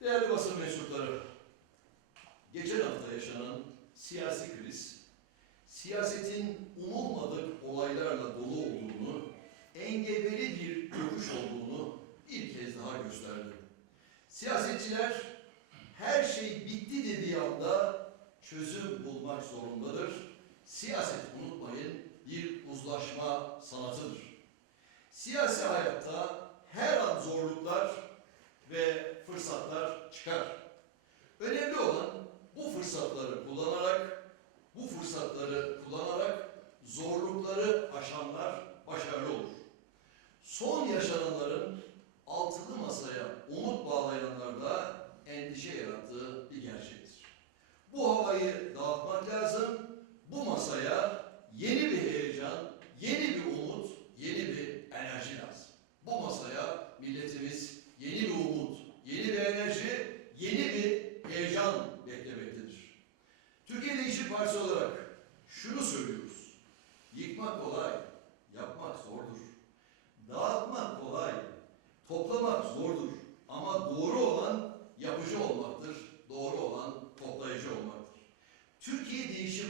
Değerli basın mensupları, geçen hafta yaşanan siyasi kriz, siyasetin umulmadık olaylarla dolu olduğunu, engebeli bir göküş olduğunu bir kez daha gösterdi. Siyasetçiler her şey bitti dediği anda çözüm bulmak zorundadır. Siyaset unutmayın bir uzlaşma sanatıdır. Siyasi hayatta her an zorluklar ve fırsatlar çıkar. Önemli olan bu fırsatları kullanarak, bu fırsatları kullanarak zorlukları aşanlar başarılı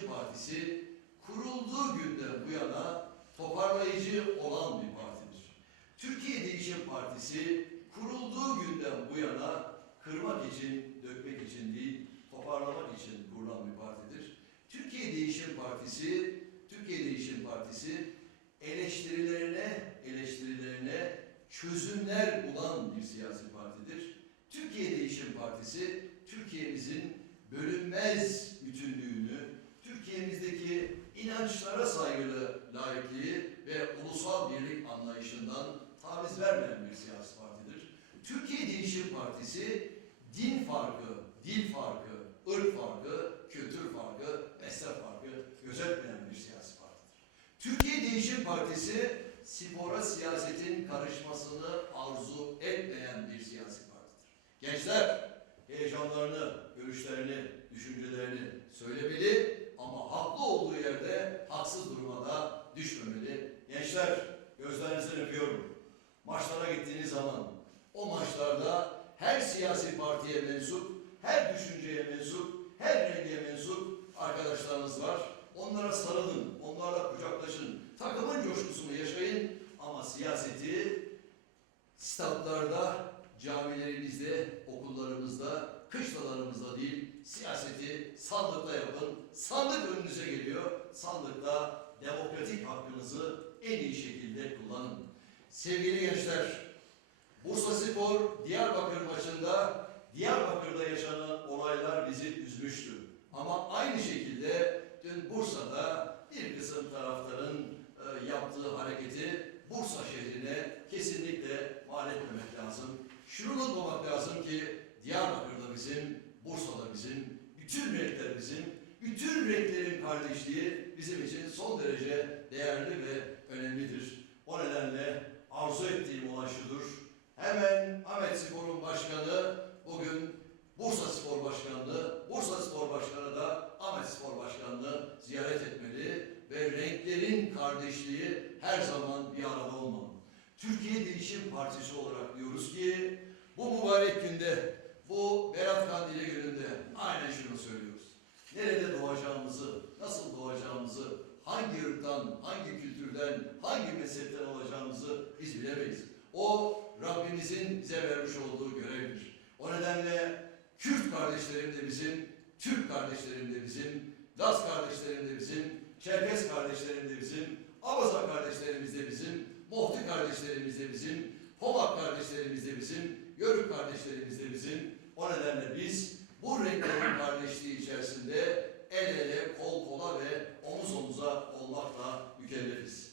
Değişim Partisi kurulduğu günden bu yana toparlayıcı olan bir partidir. Türkiye Değişim Partisi kurulduğu günden bu yana kırmak için, dökmek için değil, toparlamak için kurulan bir partidir. Türkiye Değişim Partisi, Türkiye Değişim Partisi eleştirilerine, eleştirilerine çözümler bulan bir siyasi partidir. Türkiye Değişim Partisi, Türkiye'mizin bölünmez bütünlüğünü, Türkiye'mizdeki inançlara saygılı laikliği ve ulusal birlik anlayışından taviz vermeyen bir siyasi partidir. Türkiye Değişim Partisi din farkı, dil farkı, ırk farkı, kültür farkı, meslek farkı gözetmeyen bir siyasi partidir. Türkiye Değişim Partisi spora siyasetin karışmasını arzu etmeyen bir siyasi partidir. Gençler heyecanlarını, görüşlerini, düşüncelerini söylemeli ama haklı olduğu yerde haksız duruma da düşmemeli. Gençler gözlerinizden öpüyorum. Maçlara gittiğiniz zaman o maçlarda her siyasi partiye mensup, her düşünceye mensup, her renge mensup arkadaşlarınız var. Onlara sarılın, onlarla kucaklaşın. Sandık önünüze geliyor. Sandıkta demokratik hakkınızı en iyi şekilde kullanın. Sevgili gençler, Bursa Spor Diyarbakır maçında Diyarbakır'da yaşanan olaylar bizi üzmüştü. Ama aynı şekilde dün Bursa'da bir kısım taraftarın e, yaptığı hareketi Bursa şehrine kesinlikle mal etmemek lazım. Şunu unutmamak lazım ki Diyarbakır'da bizim, Bursa'da bizim, bütün renkler bizim, bütün renklerin kardeşliği bizim için son derece değerli ve önemlidir. O nedenle arzu ettiğim olay şudur. Hemen Ahmet Spor'un başkanı bugün Bursa Spor Başkanlığı, Bursa Spor Başkanı da Ahmet Spor Başkanlığı ziyaret etmeli ve renklerin kardeşliği her zaman bir arada olmalı. Türkiye Değişim Partisi olarak diyoruz ki bu mübarek günde, bu Berat Kandili gününde aynen şunu söylüyoruz. Nerede doğacağımızı, nasıl doğacağımızı, hangi ırktan, hangi kültürden, hangi mezhepten olacağımızı biz bilemeyiz. O Rabbimizin bize vermiş olduğu görevdir. O nedenle Kürt kardeşlerim de bizim, Türk kardeşlerim de bizim, Laz kardeşlerim de bizim, Çerkes kardeşlerim de bizim, Abaza kardeşlerimiz de bizim, Mohti kardeşlerimiz de bizim, Pomak kardeşlerimiz de bizim, Yörük kardeşlerimiz de bizim. O nedenle biz bu renklerin kardeşliği içerisinde el ele, kol kola ve omuz omuza olmakla mükellefiz.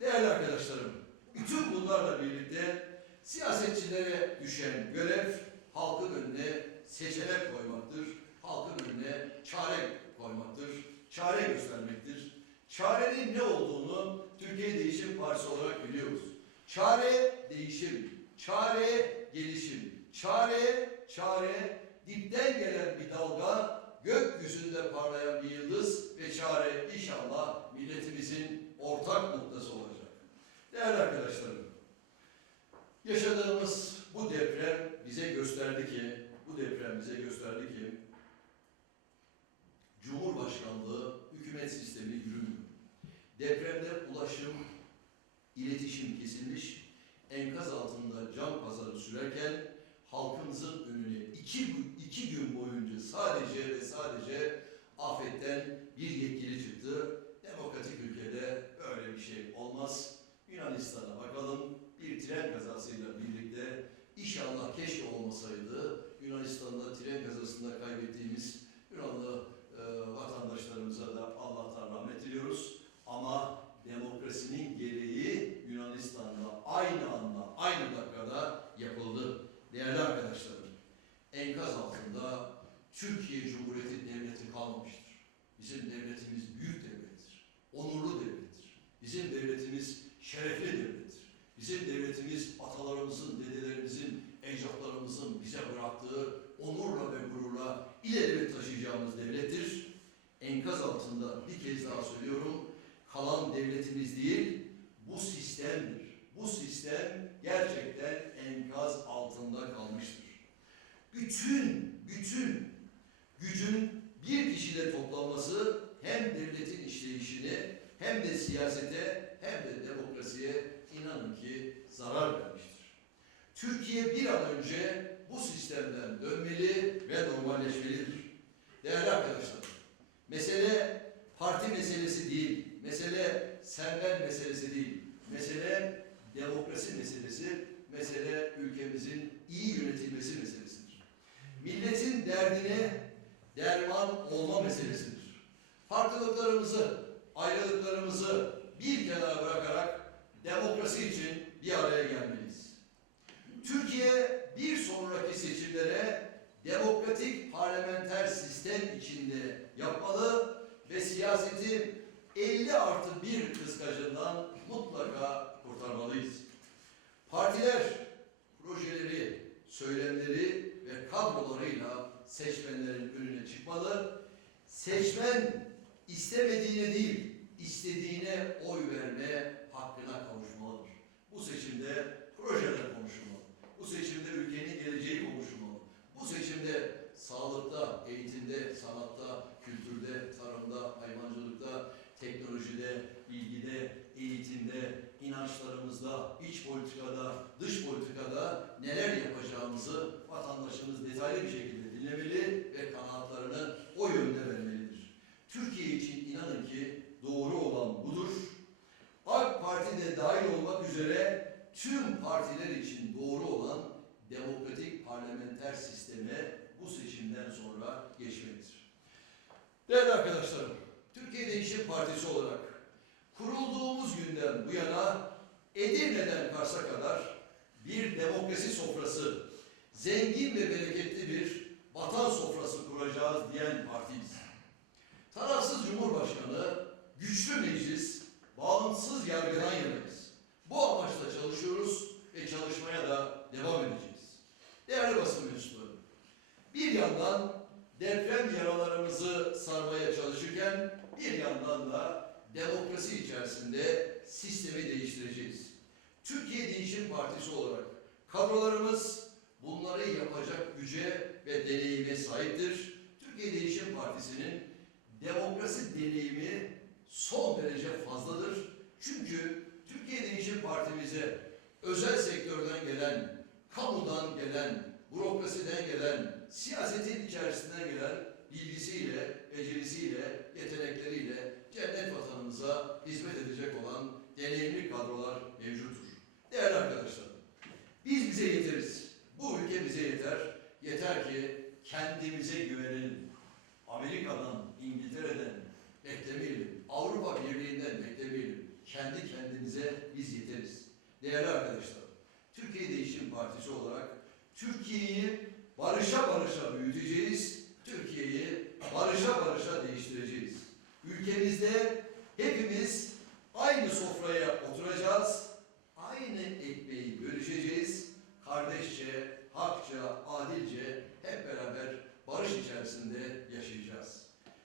Değerli arkadaşlarım, bütün bunlarla birlikte siyasetçilere düşen görev halkın önüne seçenek koymaktır. Halkın önüne çare koymaktır. Çare göstermektir. Çarenin ne olduğunu Türkiye Değişim Partisi olarak biliyoruz. Çare değişim, çare gelişim, çare, çare dipten gelen bir dalga, gökyüzünde parlayan bir yıldız ve çare inşallah milletimizin ortak noktası olacak. Değerli arkadaşlarım, yaşadığımız bu deprem bize gösterdi ki bu deprem bize gösterdi ki Cumhurbaşkanlığı hükümet sistemi yürümüyor. Depremde ulaşım, iletişim kesilmiş, enkaz altında can pazarı sürerken halkımızın önüne iki, iki gün boyunca sadece ve sadece afetten bir yetkili çıktı. Demokratik ülkede böyle bir şey olmaz. Yunanistan'a bakalım bir tren kazasıyla birlikte inşallah keşke olmasaydı Yunanistan'da tren kazasında kaybettiğimiz Yunanlı e, vatandaşlarımıza da Allah'tan rahmet diliyoruz. Ama demokrasinin gereği Yunanistan'da aynı anda, aynı dakikada yapıldı. Değerli arkadaşlarım, enkaz altında Türkiye Cumhuriyeti Devleti kalmamıştır. Bizim devletimiz büyük devlettir, onurlu devlettir. Bizim devletimiz şerefli devlettir. Bizim devletimiz atalarımızın, dedelerimizin, ecdadlarımızın bize bıraktığı onurla ve gururla ileri taşıyacağımız devlettir. Enkaz altında bir kez daha söylüyorum, kalan devletimiz değil, bu sistemdir. Bu sistem gerçekten enkaz altında kalmıştır. Bütün, bütün gücün bir kişide toplanması hem devletin işleyişini hem de siyasete hem de demokrasiye inanın ki zarar vermiştir. Türkiye bir an önce bu sistemden dönmeli ve normalleşmelidir. Değerli arkadaşlar, mesele parti meselesi değil, mesele senden meselesi değil, mesele demokrasi meselesi, mesele ülkemizin iyi yönetilmesi meselesidir. Milletin derdine derman olma meselesidir. Farklılıklarımızı, ayrılıklarımızı bir kenara bırakarak demokrasi için bir araya gelmeliyiz. Seçimlere demokratik parlamenter sistem içinde yapmalı ve siyaseti 50 artı 1 kıskacından mutlaka kurtarmalıyız. Partiler projeleri, söylemleri ve kadrolarıyla seçmenlerin önüne çıkmalı. Seçmen istemediğine değil, istediğine oy verme hakkına kavuşmalıdır. Bu seçimde projeler konuşulmalı. Seçimde ülkenin geleceği konuşulmalı. Bu seçimde sağlıkta, eğitimde, sanatta, kültürde, tarımda, hayvancılıkta, teknolojide, bilgide, eğitimde, inançlarımızda, iç politikada, dış politikada neler yapacağımızı vatandaşımız detaylı bir şekilde dinlemeli ve kanaatlarını o yönde vermelidir. Türkiye için inanın ki doğru olan budur. AK Parti de dahil olmak üzere tüm partiler için doğru olan demokratik parlamenter sisteme bu seçimden sonra geçmektir. Değerli arkadaşlarım, Türkiye Değişim Partisi olarak kurulduğumuz günden bu yana Edirne'den Kars'a kadar bir demokrasi sofrası, zengin ve bereketli bir vatan sofrası kuracağız diyen partiyiz. Tarafsız Cumhurbaşkanı, güçlü meclis, bağımsız yargıdan yanayız. Bu amaçla çalışıyoruz ve çalışmaya da devam edeceğiz. Değerli basın mensupları, bir yandan deprem yaralarımızı sarmaya çalışırken bir yandan da demokrasi içerisinde sistemi değiştireceğiz. Türkiye Değişim Partisi olarak kadrolarımız bunları yapacak güce ve deneyime sahiptir. Türkiye Değişim Partisi'nin demokrasi deneyimi son derece fazladır. Çünkü Partimize özel sektörden gelen, kamudan gelen, bürokrasiden gelen, siyasetin içerisinden gelen bilgisiyle, becerisiyle, yetenekleriyle cennet vatanımıza hizmet edecek olan deneyimli kadrolar mevcuttur. Değerli arkadaşlar, biz bize yeteriz. Bu ülke bize yeter. Yeter ki kendimize güvenelim. Amerika'dan, İngiltere'den beklemeyelim. Avrupa Birliği'nden beklemeyelim. Kendi kendimize biz yeteriz. Değerli arkadaşlar, Türkiye Değişim Partisi olarak Türkiye'yi barışa barışa büyüteceğiz. Türkiye'yi barışa barışa değiştireceğiz. Ülkemizde hepimiz aynı sofraya oturacağız. Aynı ekmeği bölüşeceğiz. Kardeşçe, hakça, adilce hep beraber barış içerisinde yaşayacağız.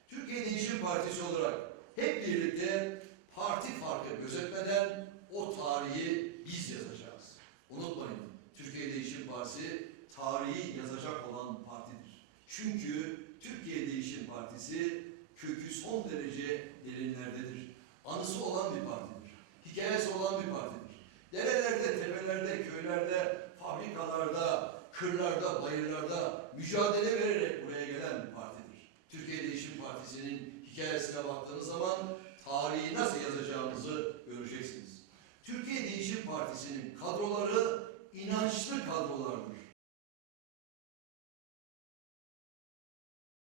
Türkiye Değişim Partisi olarak hep birlikte parti farkı gözetmeden o tarihi biz yazacağız. Unutmayın, Türkiye Değişim Partisi tarihi yazacak olan parti. Çünkü Türkiye Değişim Partisi kökü son derece derinlerdedir. Anısı olan bir partidir. Hikayesi olan bir partidir. Derelerde, tepelerde, köylerde, fabrikalarda, kırlarda, bayırlarda mücadele vererek buraya gelen bir partidir. Türkiye Değişim Partisi'nin hikayesine baktığınız zaman tarihi nasıl yazacağınızı göreceksiniz. Türkiye Değişim Partisi'nin kadroları inançlı kadrolardır.